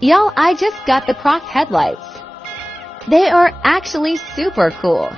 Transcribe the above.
Yo, I just got the Croc headlights. They are actually super cool.